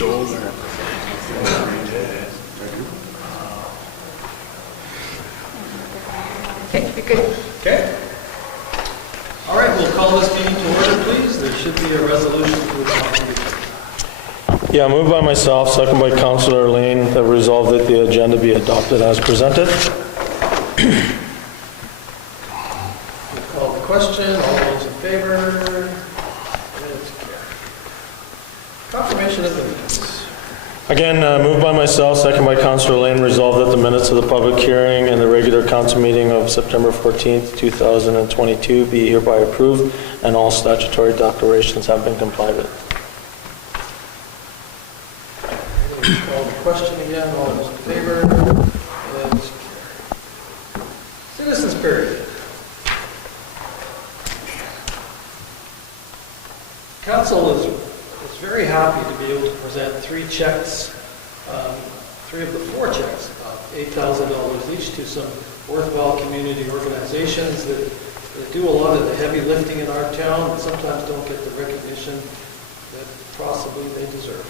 shoulder. Okay, you're good. Okay. All right, we'll call this meeting to order, please. There should be a resolution to adopt. Yeah, moved by myself, second by Councillor Lane, that resolved that the agenda be adopted as presented. We'll call the question. All those in favor? It's carried. Confirmation of the minutes. Again, moved by myself, second by Councillor Lane, resolved that the minutes of the public hearing and the regular council meeting of September 14th, 2022 be hereby approved, and all statutory declarations have been complied with. We'll call the question again. All those in favor? It's carried. Citizens period. Council is very happy to be able to present three checks, three of the four checks, about $8,000 each to some worthwhile community organizations that do a lot of the heavy lifting in our town and sometimes don't get the recognition that possibly they deserve.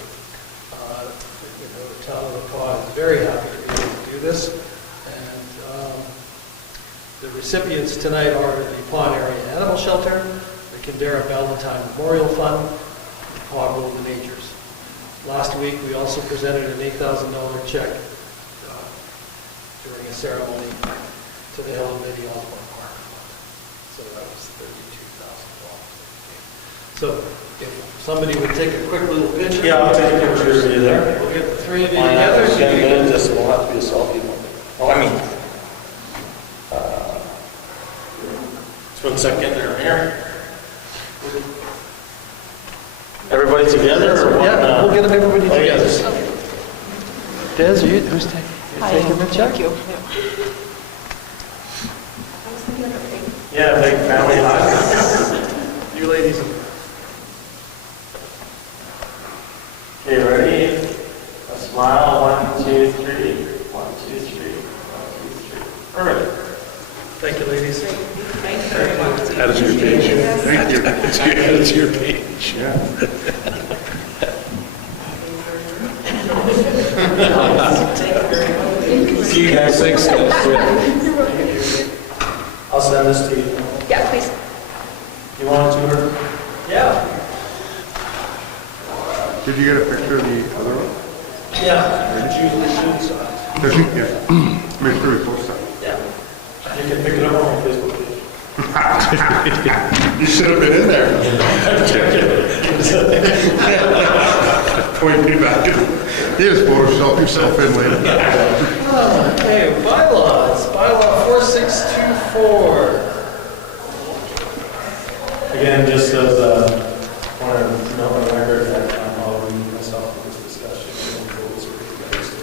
The town of La Paz is very happy to be able to do this. And the recipients tonight are the Pond Area Animal Shelter, the Kindera Valentine Memorial Fund, Pond Golden Agers. Last week, we also presented an $8,000 check during a ceremony to the Helen Liddy Osborne Park Fund. So that was $32,000. So if somebody would take a quick little picture. Yeah, I'll take a picture of you there. We'll get the three of you together. This will have to be a selfie moment. Oh, I mean, just 1 second there, Mayor. Everybody together? Or one, Yeah, we'll get them everybody okay. together. Des, who's taking the check? Thank you. Yeah, big family hug. You ladies. Okay, ready? A smile, 1, 2, 3. 1, 2, 3. 1, 2, 3. Perfect. Thank you, ladies. Thank you very much. That is your page. Thank you. That's your page. See you guys. Thanks, guys. I'll send this to you. Yeah, please. You want it to her? Yeah. Did you get a picture of the other one? Yeah. Usually shoot size. Does he? Yeah. Make sure we post that. Yeah. You can pick it up on my Facebook page. You should have been in there. Point me back. You just Photoshop yourself in later. Okay, bylaws. Bylaw 4624. Again, just as want to note on the record that I'll leave myself in this discussion and votes for you guys to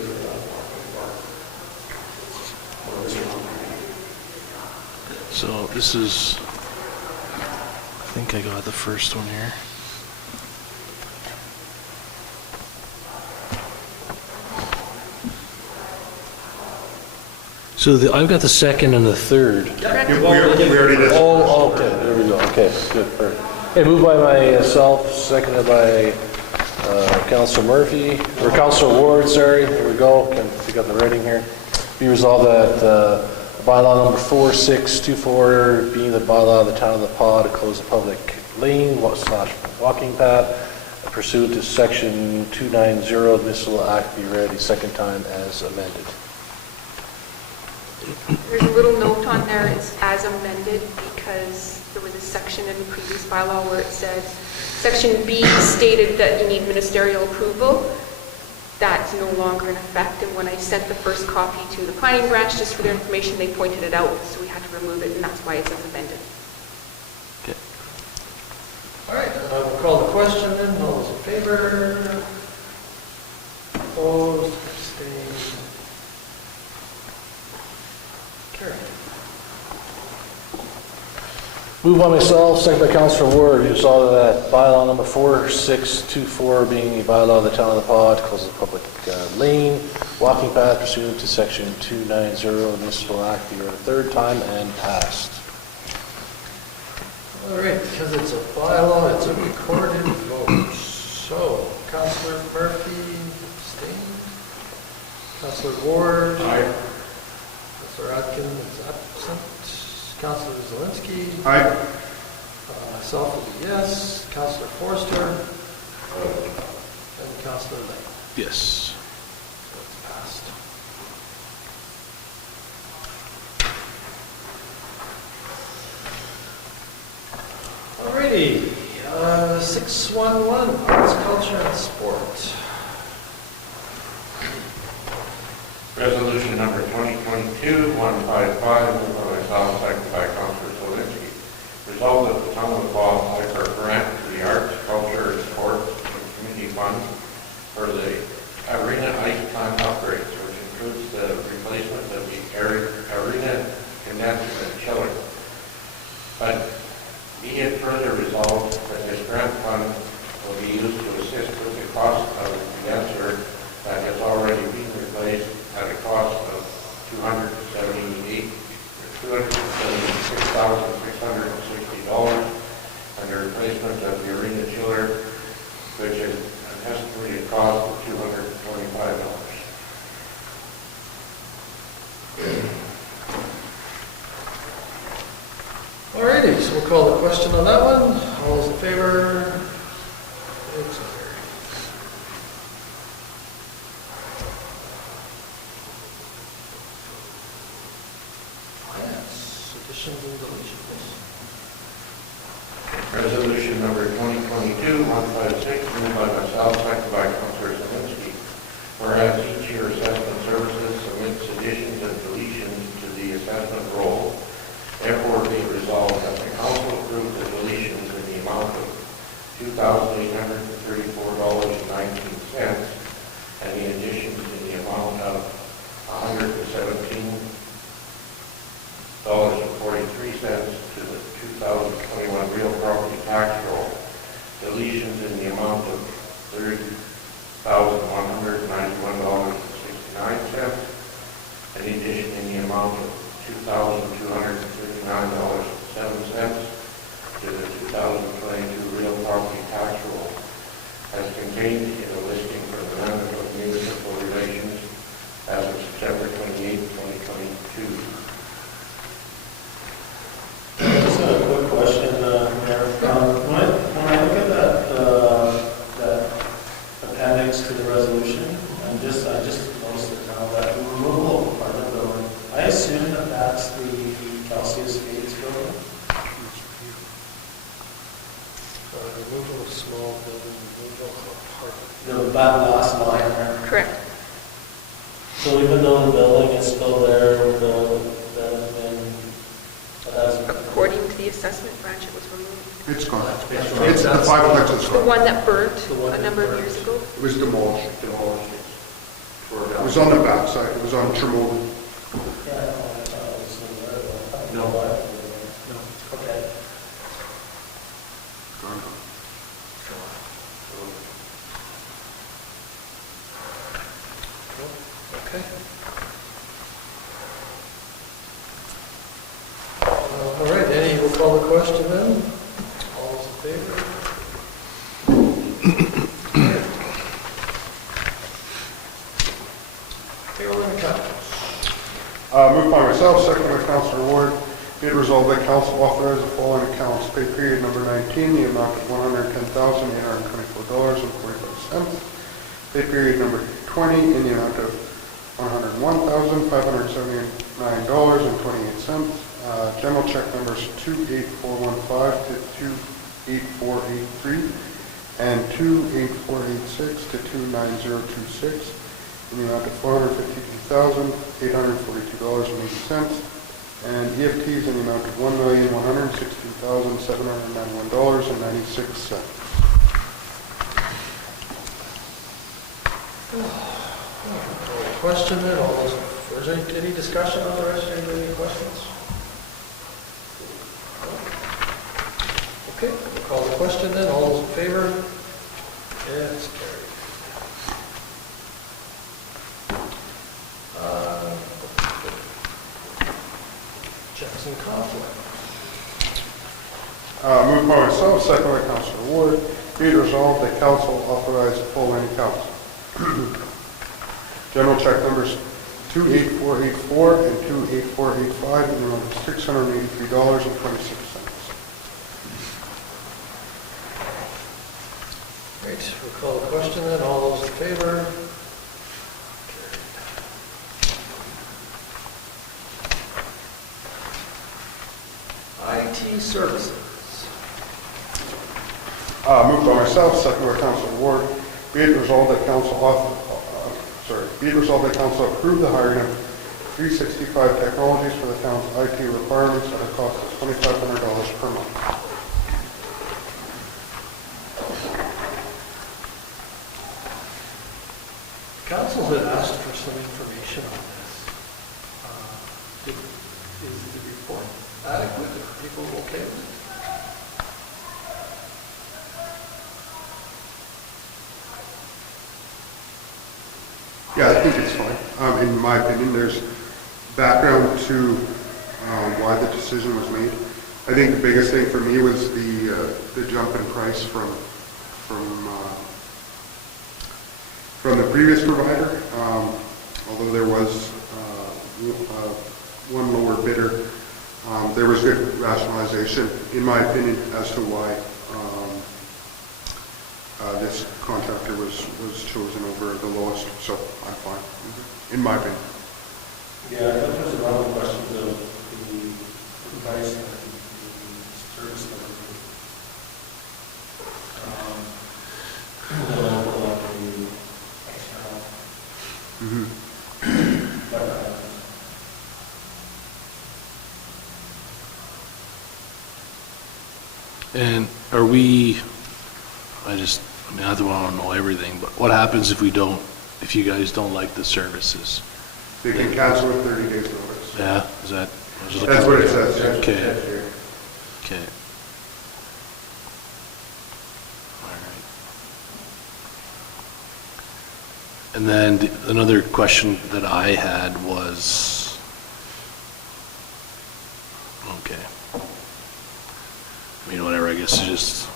So this is, I think I got the first one here. So I've got the second and the third. We already did. Oh, okay, there we go. Okay, good. Perfect. Okay, moved by myself, seconded by Councillor Murphy, or Councillor Ward, sorry. Here we go. Can pick up the writing here. Be resolved that bylaw number 4624, being the bylaw of the town of La Paz to close the public lane / walking path pursuant to section 290 of the Municipal Act be read a second time as amended. There's a little note on there, it's as amended, because there was a section in the previous bylaw where it said, section B stated that you need ministerial approval. That's no longer in effect, and when I sent the first copy to the planning branch, just for their information, they pointed it out, so we had to remove it, and that's why it's as amended. Okay. All right, I will call the question then. All those in favor? Opposed? Abstained? Carried. Moved by myself, second by Councillor Ward, who saw that bylaw number 4624 being a bylaw of the town of La Paz to close the public lane, walking path pursuant to section 290 of the Municipal Act be read a third time and passed. All right, because it's a bylaw, it's a recorded vote. So, Councillor Murphy, Councillor Ward. Aye. Councillor Atkins is absent. Councillor Zelinski. Aye. Myself will be yes. Councillor Forster. And Councillor Lane. Yes. So it's passed. Alrighty, 611, arts, culture, and sport. Resolution number 2022-155, moved by myself, seconded by Councilor Zelinski. Resolved that the town will apply for a grant to the Arts, Culture, and Sports and Community Fund for the arena ice plant upgrades, which includes the replacement of the arena condenser and chiller. But be it further resolved that this grant fund will be used to assist with the cost of the condenser that has already been replaced at a cost of $276,660, and the replacement of the arena chiller, which is an estimated cost of $225. Alrighty, so we'll call the question on that one. All those in favor? It's carried. Finance, additions and deletions. Resolution number 2022-156, moved by myself, seconded by Councilor Zelinski. Whereas each year assessment services submits additions and deletions to the assessment roll, therefore be it resolved that the council approve the deletions in the amount of $2,834.19 and the additions in the amount of $117.43 to the 2021 real property tax roll, deletions in the amount of $30,191.69, an addition in the amount of $2,239.07 to the 2022 real property tax roll, as contained in the listing from the Management of Municipal Relations as of September 28, 2022. Just a quick question, Mayor. When I look at that appendix to the resolution, I just noticed it now, that the removal of apartment building, I assume that that's the Kelsey Estates building? Removal of small building, removal of apartment. That last line there. Correct. So even though the building is still there, According to the assessment branch, it was removed. It's gone. It's the fiveplex is The gone. one that burnt The one a that number of burnt. years ago. It was demolished. Demolished. It was on the back side. It was on Tremont. Yeah, I thought it was still there, but No. Okay. Gone. Okay. All right, Annie, we'll call the question then. All those in favor? Payroll and accounts. Moved by myself, seconded by Councilor Ward. Be it resolved that council authorize the following accounts. Pay period number 19, the amount of $110,824.45. Pay period number 20 in the amount of $101,579.28. General check numbers 28415 to 28483 and 28486 to 29026 in the amount of $452,842.80. And EFTs in the amount of $1,162,791.96. Question then, all those, is there any discussion on the rest, any questions? Okay, we'll call the question then, all those in favor? It's carried. Checks and conflict. Moved by myself, second by Councilor Ward. Be it resolved that council authorize the following accounts. General check numbers 28484 and 28485 in the amount of $683.26. Great, we'll call the question then. All those in favor? Carried. IT services. Moved by myself, second by Councilor Ward. Be it resolved that council approve the hiring of 365 Technologies for the town's IT requirements at a cost of $2,500 per month. Council had asked for some information on this. Is the report adequate? Are people okay with it? Yeah, I think it's fine. In my opinion, there's background to why the decision was made. I think the biggest thing for me was the jump in price from the previous provider. Although there was one lower bidder, there was good rationalization, in my opinion, as to why this contractor was chosen over the lowest, so I'm fine, in my opinion. Yeah, I think there's a lot of questions of the price and the service level. The external. And are we, I don't want to know everything, but what happens if you guys don't like the services? They can cancel with 30 days notice. Yeah, is that? That's what it says. Yeah. Okay. Okay. All right. And then another question that I had was, okay. I mean, whatever, I guess it's just,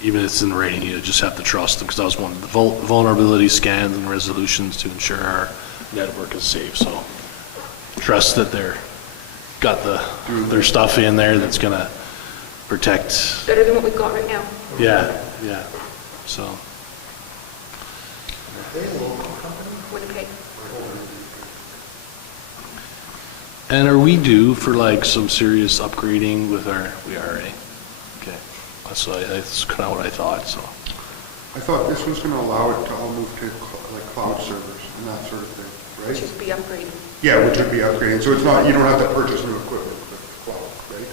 even if it's in writing, you just have to trust them, because that was one of the vulnerability scans and resolutions to ensure our network is safe, so trust that they're got their stuff in there that's gonna protect. Better than what we've got right now. Yeah, so. Winnipeg. And are we due for like some serious upgrading with we are, eh? Okay, that's kind of what I thought, so. I thought this was going to allow it to all move to like cloud servers and that sort of thing, right? Which is be upgraded. Yeah, which would be upgrading. So it's not, you don't have to purchase new equipment for the cloud, right?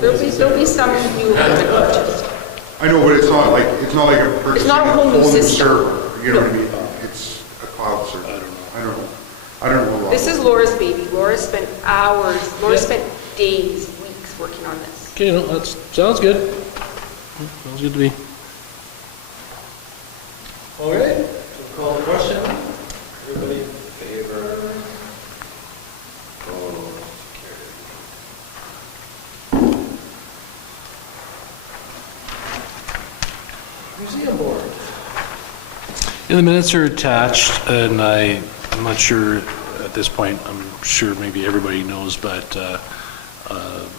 There'll be some new equipment purchased. I know, but it's not like a purchase. It's not a whole new system. server. You know what I mean? It's a cloud server. I don't know. This is Laura's baby. Laura spent hours, spent days, weeks working on this. Okay, no, that sounds good. Sounds good to me. Okay, we'll call the question. Everybody in favor? Carried. Museum board. Yeah, the minutes are attached, and I'm not sure at this point, I'm sure maybe everybody knows, but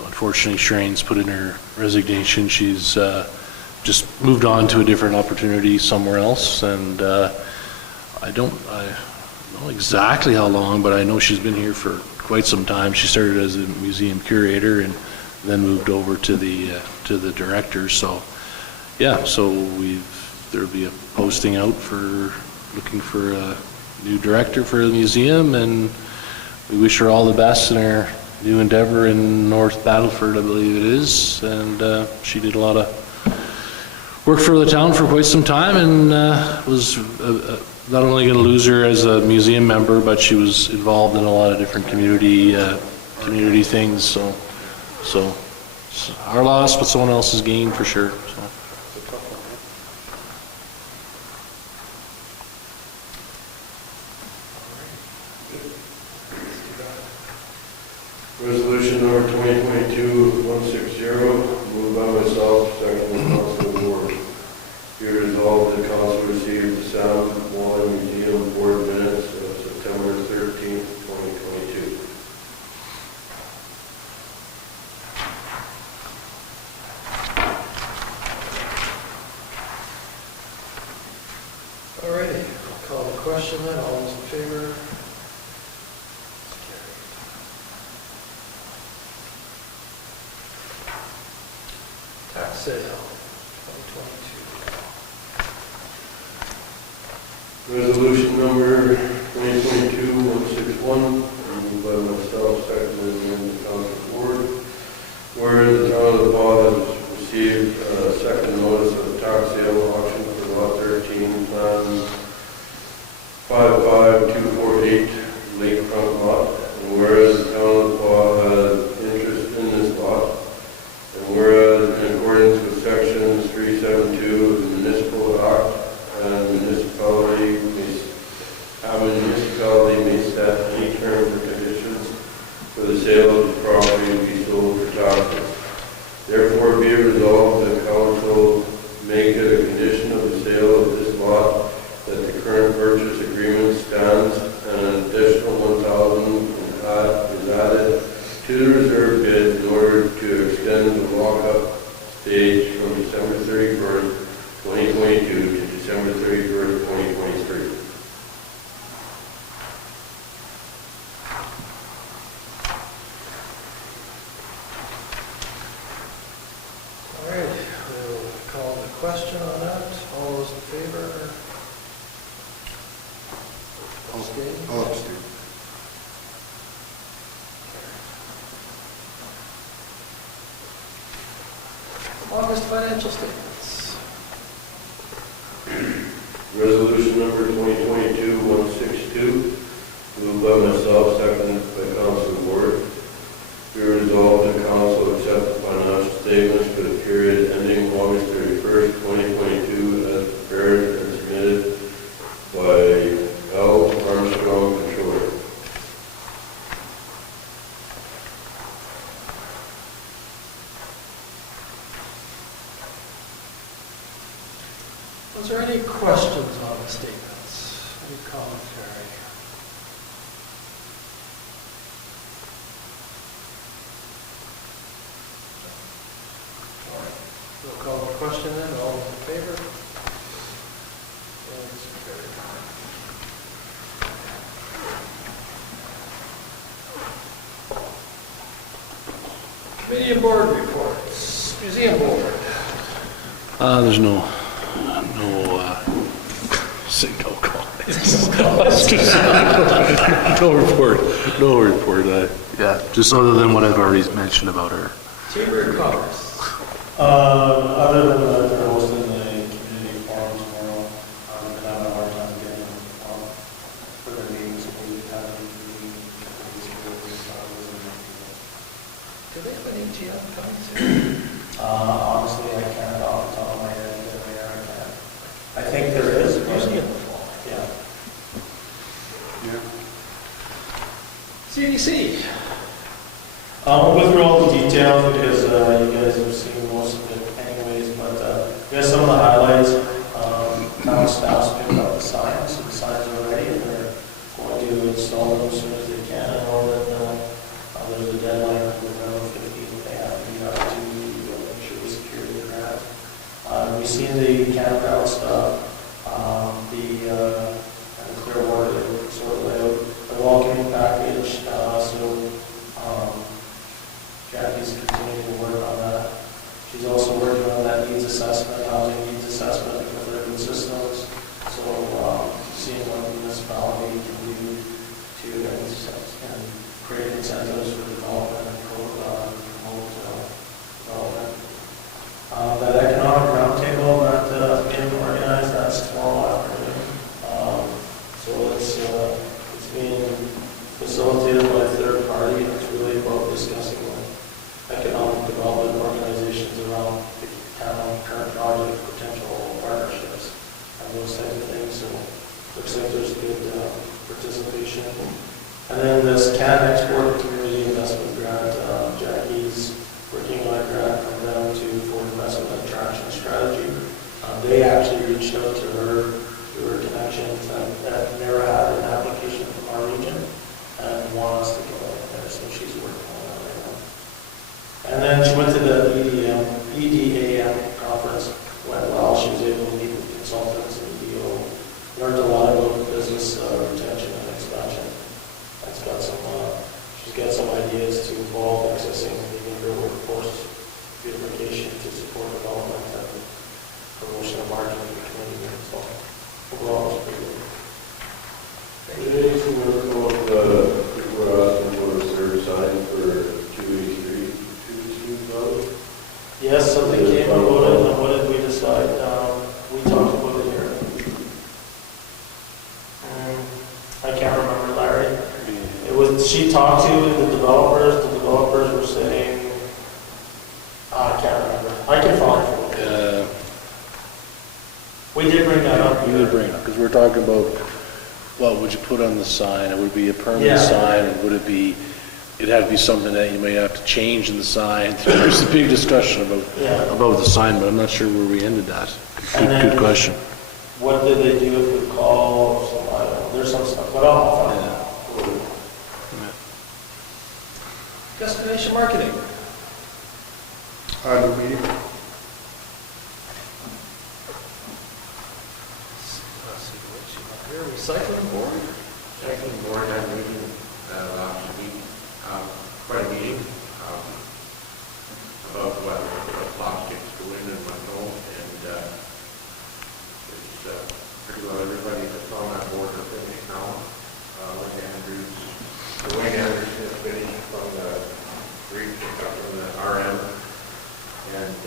unfortunately Shireen's put in her resignation. She's just moved on to a different opportunity somewhere else, and I don't know exactly how long, but I know she's been here for quite some time. She started as a museum curator and then moved over to the director. So yeah, so there'll be a posting out for looking for a new director for the museum, and we wish her all the best in her new endeavor in North Battleford, I believe it is. And she did a lot of work for the town for quite some time, and was not only going to lose her as a museum member, but she was involved in a lot of different community things. So it's our loss, but someone else's gain for sure. So. Resolution number 2022-160, moved by myself, second by Councilor Ward. Be resolved that council receive the Sound Water Museum question then, all those in favor? Tax sale, 2022. Resolution number 2022-161, moved by myself, seconded by the council board. Whereas the town of Paul has received a second notice of tax sale auction for lot 13 on 55248 Lakefront lot. And whereas the town of Paul has interest in this lot, and whereas in accordance with section 372 of the municipal act, a municipality may set any terms or conditions for the sale of the property to be sold for taxes. Therefore, be it resolved that council make it a condition of the sale of this lot that the current purchase agreement stands and an additional 1,000 is added to the reserve bid in order to extend the lockup stage from December 31st, 2022 to December 31st, 2023. All right, we'll call the question on that. All those in favor? Abstain? I'll abstain. August financial statements. Resolution number 2022-162, moved by myself, seconded by Council Ward. Be resolved that council accept the financial statements for the period ending August 31st, 2022 as prepared and submitted by L. Armstrong, Controller. Was there any questions on the statements? Any commentary? All right, we'll call the question then. All those in favor? That's carried. Committee and board reports. Museum board. There's no signal call. No report. Yeah, just other than what I've already mentioned about her. Chamber of Commerce. Other than that, they're hosting the community forum tomorrow. Been having a hard time getting for their meetings. We've had meetings. Do they have an AGM coming soon? Honestly, I can't off the top of my head. I think there is. Usually in the fall. Yeah. Yeah. CDC. We'll go through all the details because you guys have seen most of it anyways, but here's some of the highlights. Town staff's picked up the signs, so the signs are ready, and they're going to install them as soon as they can. I know that there's a deadline of November 15th they have to be up to make sure we secure the grant. We've seen the campground stuff, the Clearwater sort of layout, the welcoming package, so Jackie's continuing to work on that. She's also working on that needs assessment, housing needs assessment with urban systems. So seeing what the municipality can do to and create incentives for development and promote development. That economic roundtable that's being organized, that's tomorrow afternoon. So it's being facilitated by a third party, and it's really about discussing economic development organizations around the town, current project, potential partnerships, and those types of things. So looks like there's good participation. And then this CAN Export Community Investment Grant, Jackie's working on a grant from them for investment attraction strategy. They actually reached out to her through her connections and never had an application from our region and want us to go in there, so she's working on that right now. And then she went to the EDAM conference, went well. She was able to meet with consultants and EDO, learned a lot about business talked to the developers were saying, I can't remember. I can find it. We did bring that up. You did bring it up, because we're talking about, what would you put on the sign? It would be a permanent Yeah. sign, or would it be, it'd have to be something that you may have to change in the sign? There's a big discussion Yeah. about the sign, but I'm not sure where we ended that. And then- Good question. What did they do if we call, or something, I don't know, there's some stuff, but I'll find out. Destination marketing. No meeting? Here, recycling board. Second board had a meeting last week, quite a meeting, about what plastics go in and what don't, and it's pretty well everybody that's on that board are finished now. Wayne Andrews is finished from the from the RM, and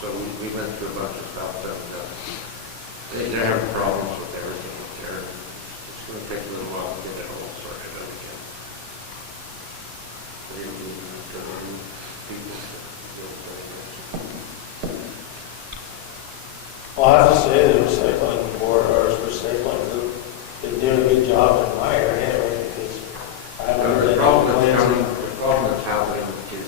so we went through a bunch of stuff that they have problems with everything there. It's going to take a little while to get it all sorted out again. Well, I have to say, the recycling board, or recycling group, they're doing a good job in my area anyway, because I haven't heard The any problem complaints. that's happening is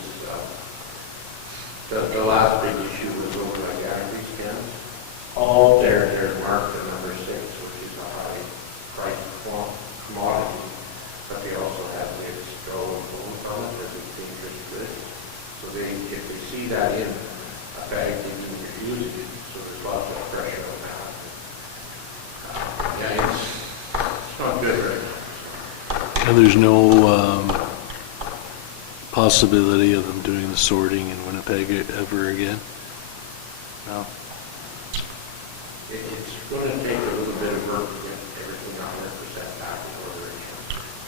the last big issue was over by Gary Cans. Oh, They're marked at number 6, which is a high price commodity, but they also have the straw and bone from it, they're dangerous goods. So if they see that in a bag, they can refuse it, so there's lots of pressure on that. Yeah, it's not good, right? And there's no possibility of them doing the sorting in Winnipeg ever again? No? It's going to take a little bit of work to get everything 100% back in order again.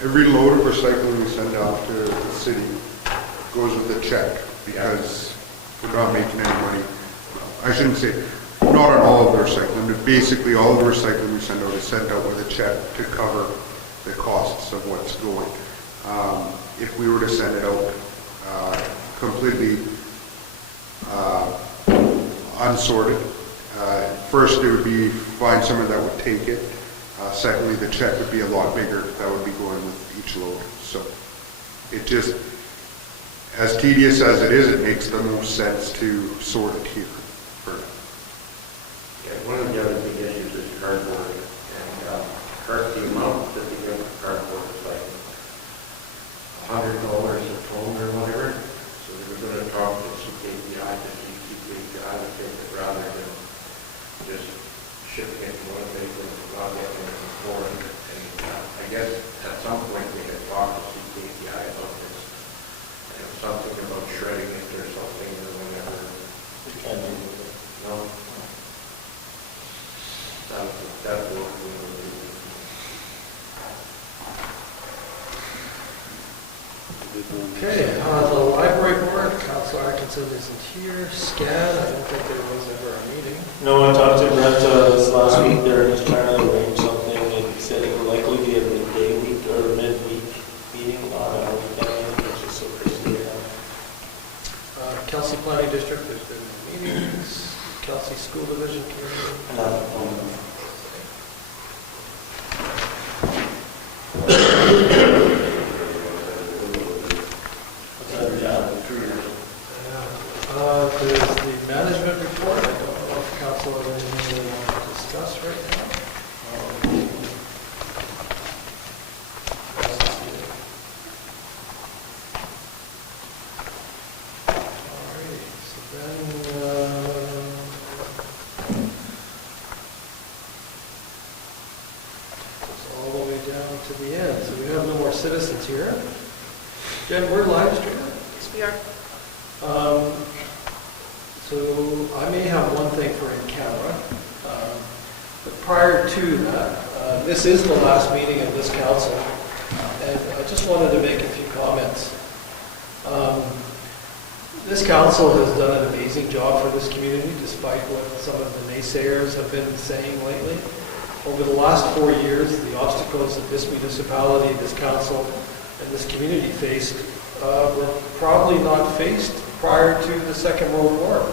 Every load of recycling we send off to the city goes with a check, because we're not making any money. I shouldn't say, not on all of the recycling, but basically all of the recycling we send out is sent out with a check to cover the costs of what's going. If we were to send it out completely unsorted, first, it would be find someone that would take it. Secondly, the check would be a lot bigger that would be going with each load. So it just, as tedious as it is, it makes the most sense to sort it here for now. Yeah, one of the other big issues is cardboard, and the amount that they get for cardboard is like $100 a ton or whatever. So they were going to talk to CKPI to see CKPI would take it rather than just shipping it to Winnipeg and not getting it from foreign. And I guess at some point we had talked to CKPI about this, and something about shredding it or something or whatever. we can't do it. No. That's what we will do. Okay, the library board, Councilor Atkinson isn't here. SCAD, I don't think there was ever a meeting. No, I talked to Brent this last week there, and he's trying to arrange something, and he said it would likely be a midday week or a midweek meeting on a weekend, which is so crazy right now. Kelsey Planning District, there's been meetings. Kelsey School Division Committee. There's the management report. I don't know if council has anything they want to discuss right now. Alrighty, so then, it's all the way down to the end. So we have no more citizens here. Jen, we're live streaming. Yes, we are. So I may have one thing for in camera, but prior to that, this is the last meeting of this council, and I just wanted to make a few comments. This council has done an amazing job for this community, despite what some of the naysayers have been saying lately. Over the last 4 years, the obstacles that this municipality, this council and this community faced were probably not faced prior to the Second World War.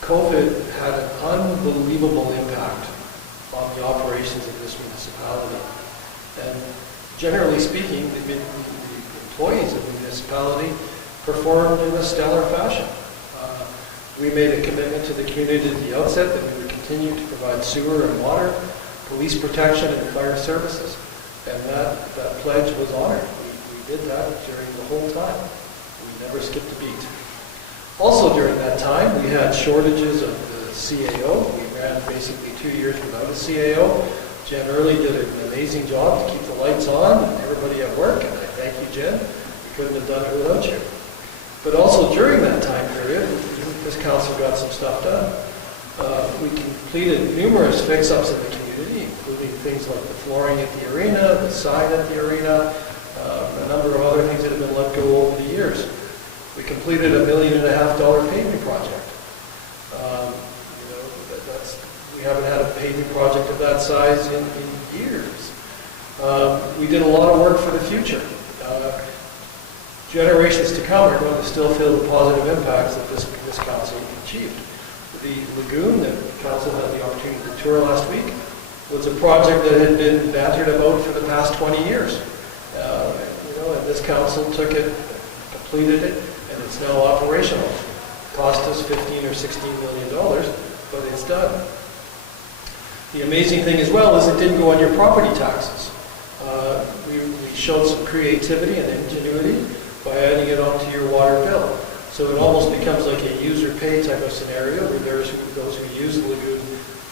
COVID had an unbelievable impact on the operations of this municipality. And generally speaking, the employees of the municipality performed in a stellar fashion. We made a commitment to the community at the outset that we would continue to provide sewer and water, police protection, and fire services. And that pledge was honored. We did that during the whole time. We never skipped a beat. Also during that time, we had shortages of the CAO. We ran basically 2 years without a CAO. Jen Early did an amazing job to keep the lights on and everybody at work, and I thank you, Jen. We couldn't have done it without you. But also during that time period, this council got some stuff done. We completed numerous fix-ups in the community, including things like the flooring at the arena, the sign at the arena, a number of other things that have been let go over the years. We completed a $1.5 million paving project. We haven't had a paving project of that size in years. We did a lot of work for the future. Generations to come are going to still feel the positive impacts that this council achieved. The lagoon that council had the opportunity to tour last week was a project that had been bantered about for the past 20 years. And this council took it, completed it, and it's now operational. It cost us $15 or $16 million, but it's done. The amazing thing as well is it didn't go on your property taxes. We showed some creativity and ingenuity by adding it onto your water bill. So it almost becomes like a user pay type of scenario where those who use the lagoon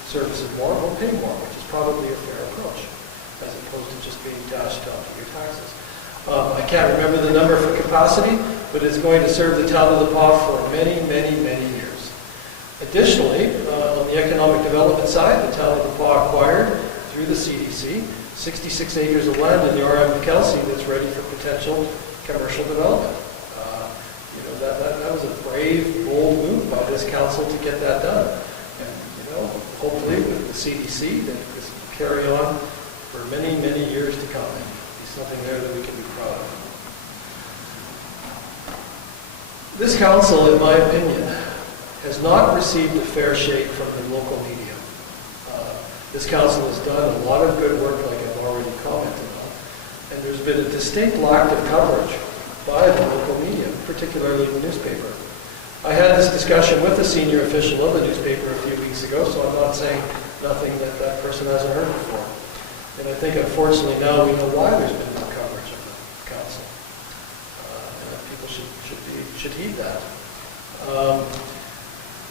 services more will pay more, which is probably a fair approach, as opposed to just being dashed onto your taxes. I can't remember the number for capacity, but it's going to serve the town of the Pas for many, many, many years. Additionally, on the economic development side, the town of the Pas acquired, through the CDC, 66 acres of land in the RM Kelsey that's ready for potential commercial development. That was a brave, bold move by this council to get that done. And, hopefully with the CDC, that this will carry on for many, many years to come. It's something there that we can be proud of. This council, in my opinion, has not received a fair shake from the local media. This council has done a lot of good work, like I've already commented on, and there's been a distinct lack of coverage by the local media, particularly the newspaper. I had this discussion with a senior official of the newspaper a few weeks ago, so I'm not saying nothing that that person hasn't heard before. And I think, unfortunately, now we know why there's been no coverage of the council. And people should heed that.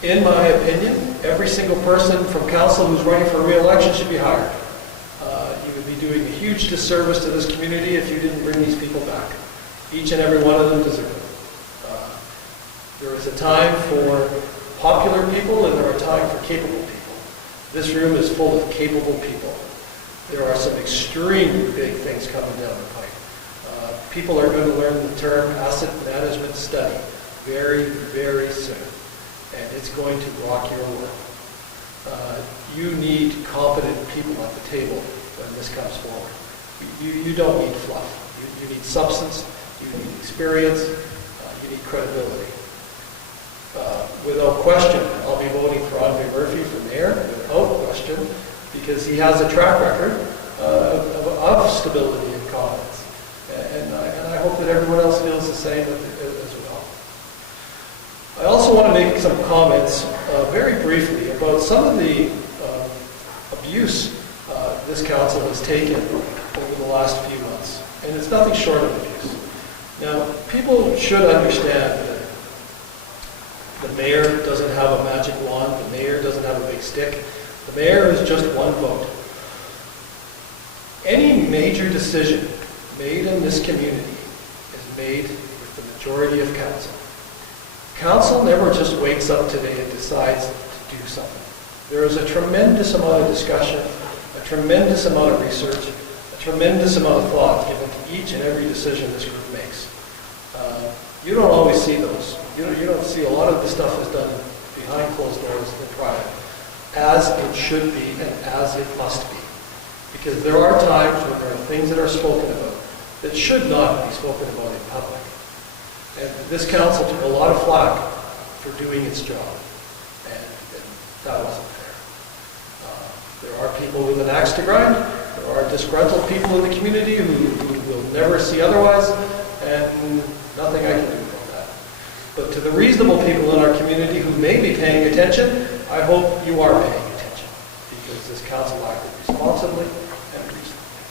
In my opinion, every single person from council who's running for re-election should be hired. You would be doing a huge disservice to this community if you didn't bring these people back. Each and every one of them deserve it. There is a time for popular people and there are time for capable people. This room is full of capable people. There are some extremely big things coming down the pipe. People are going to learn the term asset management study very, very soon. And it's going to rock your world. You need competent people at the table when this comes forward. You don't need fluff. You need substance. You need experience, you need credibility. Without question, I'll be voting for Andre Murphy for mayor, without question, because he has a track record of stability and confidence. And I hope that everyone else feels the same as well. I also want to make some comments very briefly about some of the abuse this council has taken over the last few months. And it's nothing short of abuse. Now, people should understand that the mayor doesn't have a magic wand, the mayor doesn't have a big stick. The mayor is just one vote. Any major decision made in this community is made with the majority of council. Council never just wakes up today and decides to do something. There is a tremendous amount of discussion, a tremendous amount of research, tremendous amount of thought given to each and every decision this group makes. You don't always see those. You don't see a lot of the stuff is done behind closed doors in private, as it should be and as it must be. Because there are times when there are things that are spoken about that should not be spoken about in public. And this council took a lot of flack for doing its job, and that wasn't fair. There are people with an axe to grind. There are disgruntled people in the community who will never see otherwise, and nothing I can do about that. But to the reasonable people in our community who may be paying attention, I hope you are paying attention, because this council acted responsibly and reasonably.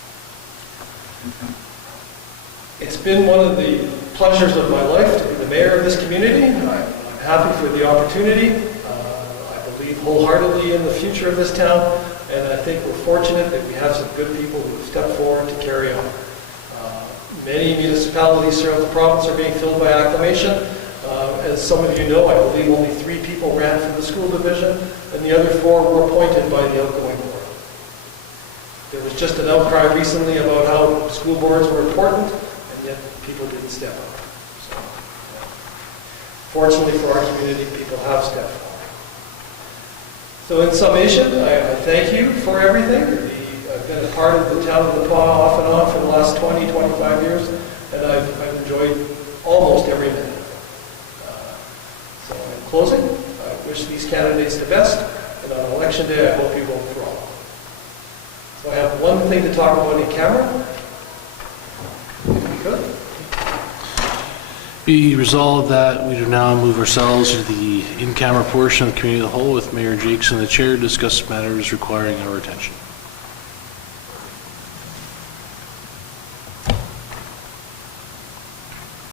It's been one of the pleasures of my life to be the mayor of this community. I'm happy for the opportunity. I believe wholeheartedly in the future of this town, and I think we're fortunate that we have some good people who have stepped forward to carry on. Many municipalities throughout the province are being filled by acclamation. As some of you know, I believe only 3 people ran for the school division, and the other 4 were appointed by the outgoing board. There was just an outcry recently about how school boards were important, and yet people didn't step up. So, fortunately for our community, people have stepped forward. So in summation, I thank you for everything. I've been a part of the town of Nepaugh off and on for the last 20, 25 years, and I've enjoyed almost every minute. So in closing, I wish these candidates the best, and on election day, I hope you vote for all. So I have one thing to talk about in camera. If we could. Be resolved that we do now move ourselves to the in-camera portion of the committee of the whole with Mayor Jakes in the chair to discuss matters requiring our attention.